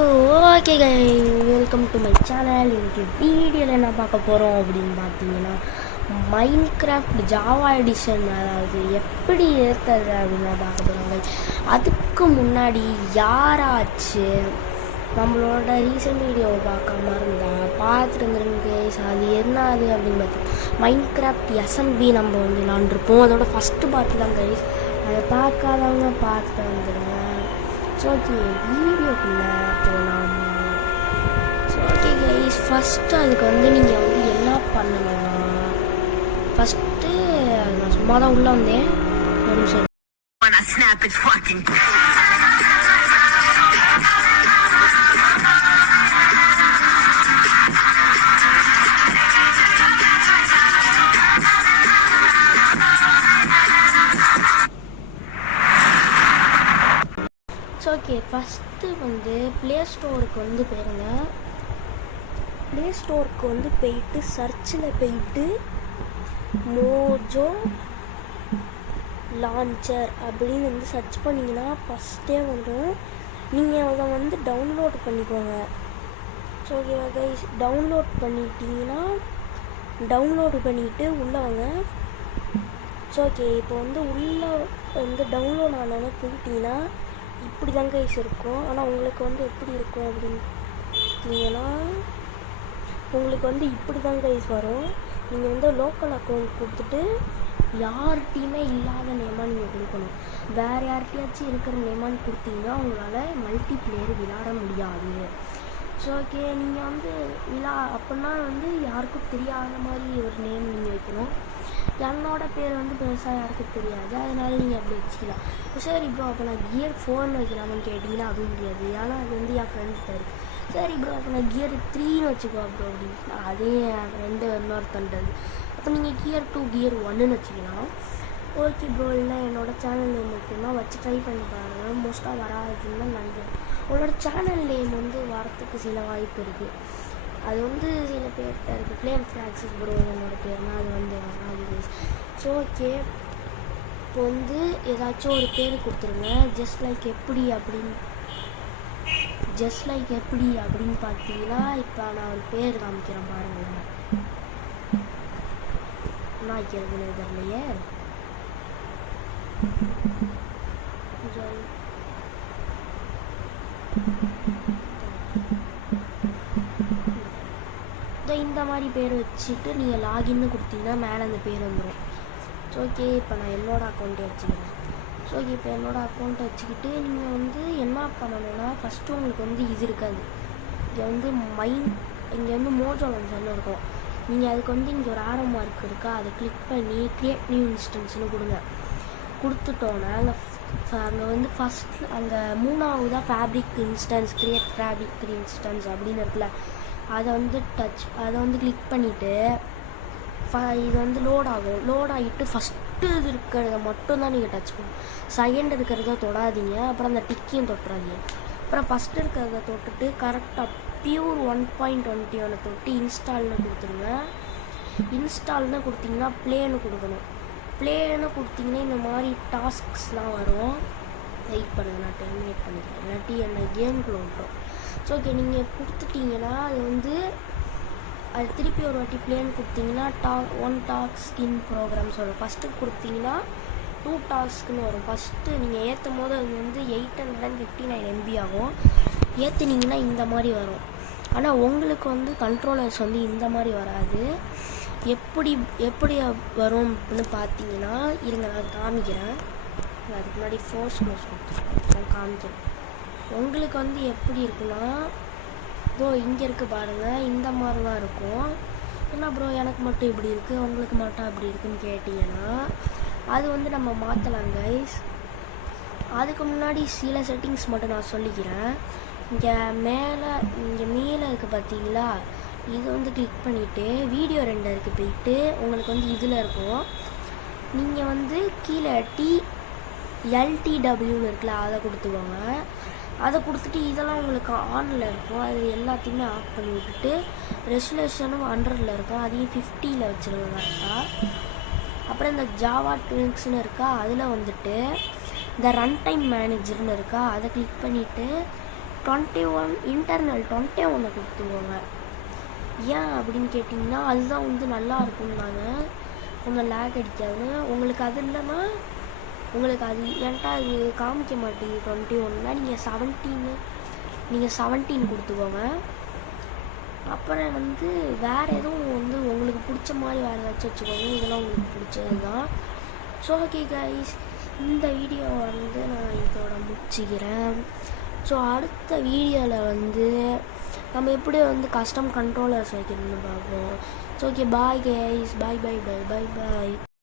Okay welcome to my channel. இன்றைக்கி வீடியோவில் என்ன பார்க்க போகிறோம் அப்படின்னு பார்த்தீங்கன்னா, மைன்கிராஃப்ட் ஜாவா எடிஷன், அதாவது எப்படி ஏற்றது அப்படின்னு தான் பார்க்க போகிறோம். அதுக்கு முன்னாடி யாராச்சும் நம்மளோட ரீசெண்ட் வீடியோவை பார்க்காம இருந்தால் பார்த்துட்டு இருந்துருங்க. அது என்ன அது அப்படின்னு பார்த்தீங்கன்னா, மைன்கிராஃப்ட் எஸ்எம்பி நம்ம வந்து விளாண்டுருப்போம். அதோட ஃபஸ்ட்டு பார்த்து தான் கைஸ். அதை பார்க்காதவங்க பார்த்துட்டு வந்துடுங்க. ஓகே, வீடியோக்குள்ளே போகலாம். ஓகே கைஸ், ஃபஸ்ட்டு அதுக்கு வந்து நீங்கள் வந்து என்ன பண்ணணும்னா, ஃபஸ்ட்டு நான் சும்மா தான் உள்ளே வந்தேன். ஒரு நிமிஷம். ஓகே, ஃபஸ்ட்டு வந்து ப்ளே ஸ்டோருக்கு வந்து போயிருங்க. ப்ளே ஸ்டோருக்கு வந்து போயிட்டு சர்ச்சில் போயிட்டு மோஜோ லான்ச்சர் அப்படின்னு வந்து சர்ச் பண்ணிங்கன்னா ஃபஸ்ட்டே வந்துடும். நீங்கள் அதை வந்து டவுன்லோட் பண்ணிக்கோங்க. ஸோ ஓகேவா கைஸ், டவுன்லோட் பண்ணிட்டீங்கன்னா டவுன்லோடு பண்ணிவிட்டு உள்ளே வாங்க. ஸோ ஓகே, இப்போ வந்து உள்ளே வந்து டவுன்லோட் ஆனோன்னு போயிட்டீங்கன்னா இப்படி தான் கைஸ் இருக்கும். ஆனால் உங்களுக்கு வந்து எப்படி இருக்கும் அப்படின்னு பார்த்தீங்கன்னா, உங்களுக்கு வந்து இப்படி தான் கைஸ் வரும். நீங்கள் வந்து லோக்கல் அக்கௌண்ட் கொடுத்துட்டு யார்கிட்டையுமே இல்லாத நேமாக நீங்கள் கொடுக்கணும். வேறு யார்கிட்டையாச்சும் இருக்கிற நேமான்னு கொடுத்தீங்கன்னா உங்களால் மல்டி பிளேயர் விளையாட முடியாது. ஸோ ஓகே, நீங்கள் வந்து அப்படின்னா வந்து யாருக்கும் தெரியாத மாதிரி ஒரு நேம் நீங்கள் வைக்கணும். என்னோட பேர் வந்து பெருசாக யாருக்கும் தெரியாது, அதனால நீங்கள் அப்படி வச்சுக்கலாம். சரி ப்ரோ, அப்போ நான் கியர் 4 வைக்கலாமான்னு கேட்டிங்கன்னா அதுவும் முடியாது, ஏன்னா அது வந்து என் ஃப்ரெண்ட் தரு. சரி ப்ரோ, அப்போ நான் கியர் 3 வச்சுக்கோ ப்ரோ அப்படின்னு அதே என் ஃப்ரெண்டு இன்னொருத்தன்றது. அப்போ நீங்கள் கியர் 2 கியர் 1 வச்சுக்கலாம். ஓகே ப்ரோ, இல்லை என்னோடய சேனல் நேம் மட்டும்தான் வச்சு ட்ரை பண்ணி பாருங்கள். மோஸ்ட்டாக வராதுன்னு தான் நினைக்கிறேன். உங்களோட சேனல் நேம் வந்து வரத்துக்கு சில வாய்ப்பு இருக்குது. அது வந்து சில பேர்கிட்ட இருக்குது. ஃப்ளேம் ஃப்ராக்ஸஸ் ப்ரோ என்னோட பேர்னால் அது வந்து வராது. ஸோ ஓகே, இப்போ வந்து ஏதாச்சும் ஒரு பேர் கொடுத்துருங்க. ஜஸ்ட் லைக் எப்படி அப்படின்னு பார்த்தீங்கன்னா, இப்போ நான் ஒரு பேர் காமிக்கிறேன் பாருங்களேன். என்ன வைக்கிறதுன்னு தெரியலையே. இந்த மாதிரி பேர் வச்சுட்டு நீங்கள் லாகின்னு கொடுத்தீங்கன்னா மேலே அந்த பேர் வந்துடும். ஸோ ஓகே, இப்போ நான் என்னோடய அக்கௌண்ட்டை வச்சுக்கிறேன். ஸோ ஓகே, இப்போ என்னோடய அக்கௌண்ட்டை வச்சுக்கிட்டு நீங்கள் வந்து என்ன பண்ணணுன்னா, ஃபஸ்ட்டு உங்களுக்கு வந்து இது இருக்காது. இங்கே வந்து மோஜோ லான்ச்சர்னு இருக்கும். நீங்கள் அதுக்கு வந்து இங்கே ஒரு ஆரோ மார்க் இருக்கா, அதை கிளிக் பண்ணி க்ரியேட் நியூ இன்ஸ்டன்ஸ்னு கொடுங்க. கொடுத்துட்டோன்னா அங்கே வந்து ஃபஸ்ட் அந்த 3ஆவதாக fabric instance, create fabric instance அப்படின்னு இருக்குல்ல, அதை வந்து கிளிக் பண்ணிவிட்டு இது வந்து லோட் ஆகும். லோட் ஆகிட்டு ஃபஸ்ட்டு இது இருக்கிறத மட்டும்தான் நீங்கள் டச் பண்ணணும். செகண்ட் இருக்கிறத தொடாதீங்க, அப்புறம் அந்த டிக்கையும் தொட்டுறாதீங்க. அப்புறம் ஃபஸ்ட்டு இருக்கிறத தொட்டுட்டு கரெக்டாக பியூர் 1.21 தொட்டு இன்ஸ்டால்னு கொடுத்துருங்க. இன்ஸ்டால்னு கொடுத்தீங்கன்னா ப்ளேன்னு கொடுக்கணும். ப்ளேன்னு கொடுத்தீங்கன்னா இந்த மாதிரி டாஸ்க்ஸ்லாம் வரும். வெயிட் பண்ணுங்கள், நான் டெர்மினேட் பண்ணிக்கிறேன், இல்லாட்டி என்ன கேம்குள்ளே விட்டுரும். ஸோ ஓகே, நீங்கள் கொடுத்துட்டிங்கன்னா அது திருப்பி ஒரு வாட்டி ப்ளேன்னு கொடுத்தீங்கன்னா 1 டாஸ்க் இன் ப்ரோக்ராம் சொல்லும். ஃபஸ்ட்டு கொடுத்தீங்கன்னா 2 டாஸ்க்குன்னு வரும். ஃபஸ்ட்டு நீங்கள் ஏற்றும் போது அது வந்து 859 MB ஆகும். ஏற்றுனீங்கன்னா இந்த மாதிரி வரும். ஆனால் உங்களுக்கு வந்து கண்ட்ரோலர்ஸ் வந்து இந்த மாதிரி வராது. எப்படி வரும் அப்படின்னு பார்த்தீங்கன்னா, இருங்க நான் காமிக்கிறேன். அதுக்கு முன்னாடி ஃபோர்ஸ் க்ளோஸ் கொடுத்துருக்கேன், காமிக்கிறேன். உங்களுக்கு வந்து எப்படி இருக்குன்னா, இங்கே இருக்குது பாருங்கள், இந்த மாதிரி தான் இருக்கும். என்ன ப்ரோ எனக்கு மட்டும் இப்படி இருக்குது, உங்களுக்கு மட்டும் அப்படி இருக்குன்னு கேட்டிங்கன்னா அது வந்து நம்ம மாற்றலாம் கைஸ். அதுக்கு முன்னாடி சில செட்டிங்ஸ் மட்டும் நான் சொல்லிக்கிறேன். இங்கே மேலே இருக்குது பார்த்தீங்களா, இது வந்து கிளிக் பண்ணிவிட்டு வீடியோ ரெண்டருக்கு போயிட்டு உங்களுக்கு வந்து இதில் இருக்கும். நீங்கள் வந்து கீழே LTWன்னு இருக்குல்ல, அதை கொடுத்துக்கோங்க. அதை கொடுத்துட்டு இதெல்லாம் உங்களுக்கு ஆனில் இருக்கும், அது எல்லாத்தையுமே ஆஃப் பண்ணி விட்டுட்டு ரெசல்யூஷனும் 100ல் இருக்கும், அதையும் 50ல் வச்சுருங்க கரெக்டாக. அப்புறம் இந்த ஜாவா ட்விங்க்ஸ்னு இருக்கா, அதில் வந்துட்டு இந்த ரன் டைம் மேனேஜர்னு இருக்கா, அதை கிளிக் பண்ணிவிட்டு 21 இன்டர்னல் 21 கொடுத்துக்கோங்க. ஏன் அப்படின்னு கேட்டிங்கன்னா அதுதான் வந்து நல்லா இருக்கும்னாங்க, கொஞ்சம் லேக் அடிக்காது. உங்களுக்கு அது இல்லைன்னா உங்களுக்கு அது ஏன்ட்டா அது காமிக்க மாட்டேங்குது 21னா நீங்கள் 17 கொடுத்துக்கோங்க. அப்புறம் வந்து வேறு எதுவும் வந்து உங்களுக்கு பிடிச்ச மாதிரி வேறு ஏதாச்சும் வச்சுக்கோங்க. இதெல்லாம் உங்களுக்கு பிடிச்சது தான். ஸோ ஓகே கைஸ், இந்த வீடியோ வந்து நான் இதோட முடிச்சுக்கிறேன். ஸோ அடுத்த வீடியோவில் வந்து நம்ம எப்படி வந்து கஸ்டம் கண்ட்ரோலர்ஸ் வைக்கணும்னு பார்ப்போம். ஸோ ஓகே, பாய் கைஸ், பாய் பாய் பாய் பாய் பாய்.